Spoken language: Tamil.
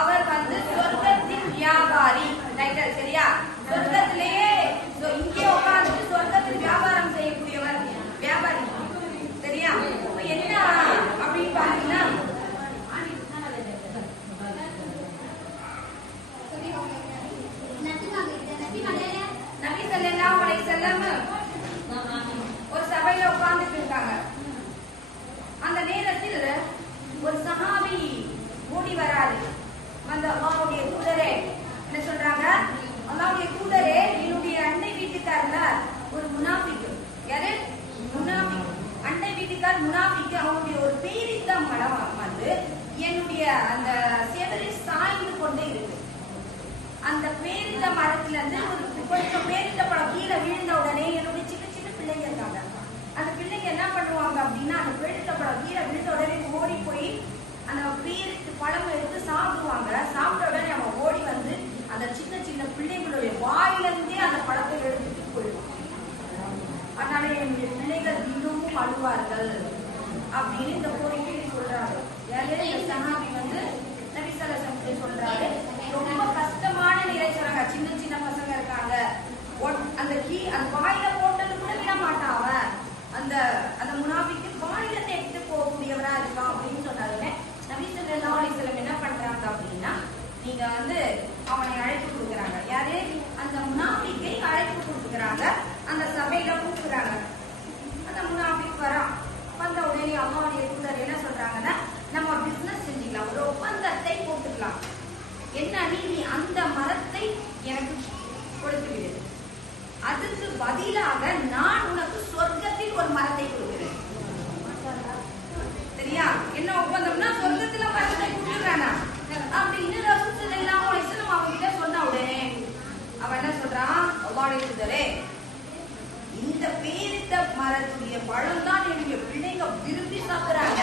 அவர் வந்து சொர்க்கத்தின் வியாபாரி. சரியா? சொர்க்கத்திலேயே இங்கே உட்கார்ந்து சொர்க்கத்தில் வியாபாரம் செய்யக்கூடியவர் வியாபாரி. சரியா? என்ன அப்படின்னு பாத்தீங்கன்னா நபி ஸல்லல்லாஹு அலைஹி வஸல்லம் ஒரு சபையில உட்கார்ந்துட்டு இருக்காங்க. அந்த நேரத்தில் ஒரு சஹாபி ஓடி வராரு. அந்த அல்லாஹ்வுடைய தூதரே என்ன சொல்றாங்க? அல்லாஹ்வுடைய தூதரே, என்னுடைய அண்டை வீட்டுக்காரங்க ஒரு முனாஃபிக். யாரு? முனாஃபிக். அண்டை வீட்டுக்கார் முனாஃபிக். அவனுடைய ஒரு பேரித்த மரம் வந்து என்னுடைய அந்த செவரில் சாய்ந்து கொண்டே இருக்கு. அந்த பேரித்த மரத்துல இருந்து ஒரு கொஞ்சம் பேரித்த பழம் கீழே விழுந்த உடனே என்னுடைய சின்ன சின்ன பிள்ளைங்க இருக்காங்க. அந்த பிள்ளைங்க என்ன பண்ணுவாங்க அப்படின்னா, அந்த பேரித்த பழம் கீழே விழுந்த உடனே ஓடி போய் அந்த பேரித்த பழம் எடுத்து சாப்பிடுவாங்க. சாப்பிட்ட உடனே அவன் ஓடி வந்து அந்த சின்ன சின்ன பிள்ளைங்களுடைய வாயிலிருந்தே அந்த பழத்தை எடுத்துட்டு போயிடுவான். அதனால என்னுடைய பிள்ளைகள் இன்னமும் அழுவார்கள் அப்படின்னு இந்த கோரிக்கையை சொல்றாரு. இந்த சஹாபி வந்து நபி ஸல்லல்லாஹு அலைஹி வஸல்லம் சொல்றாரு, ரொம்ப கஷ்டமான நிலை சொல்றாங்க. சின்ன சின்ன பசங்க இருக்காங்க. அந்த வாயில போட்டது கூட விட மாட்டான் அவன். அந்த முனாஃபிக்கு வாயில எடுத்து போகக்கூடியவரா இருக்கான் அப்படின்னு சொன்னாலுமே நபி ஸல்லல்லாஹு அலைஹி வஸல்லம் என்ன பண்றாங்க அப்படின்னா, நீங்க வந்து அவனை அழைப்பு கொடுக்குறாங்க. யாரு? அந்த முனாஃபிக்கை அழைப்பு கொடுக்குறாங்க. அந்த சபையில கூப்பிடுறாங்க. அந்த முனாஃபிக் வரான். வந்த உடனே அல்லாஹ்வுடைய தூதர் என்ன சொல்றாங்கன்னா, நம்ம பிசினஸ் செஞ்சுக்கலாம், ஒரு ஒப்பந்தத்தை போட்டுக்கலாம். என்ன? நீ அந்த மரத்தை எனக்கு கொடுத்து விடு, அதுக்கு பதிலாக நான் உனக்கு சொர்க்கத்தில் ஒரு மரத்தை கொடுக்கிறேன். சரியா? என்ன ஒப்பந்தம்னா, சொர்க்கத்துல மரத்தை கொடுக்குறானா அப்படின்னு ரசூல் ஸல்லல்லாஹு அலைஹி வஸல்லம் அவங்கிட்ட சொன்ன உடனே அவன் என்ன சொல்றான்? அல்லாஹ்வுடைய தூதரே, இந்த பேரித்த மரத்துடைய பழம் தான் என்னுடைய பிள்ளைங்க விரும்பி சாப்பிடுறாங்க.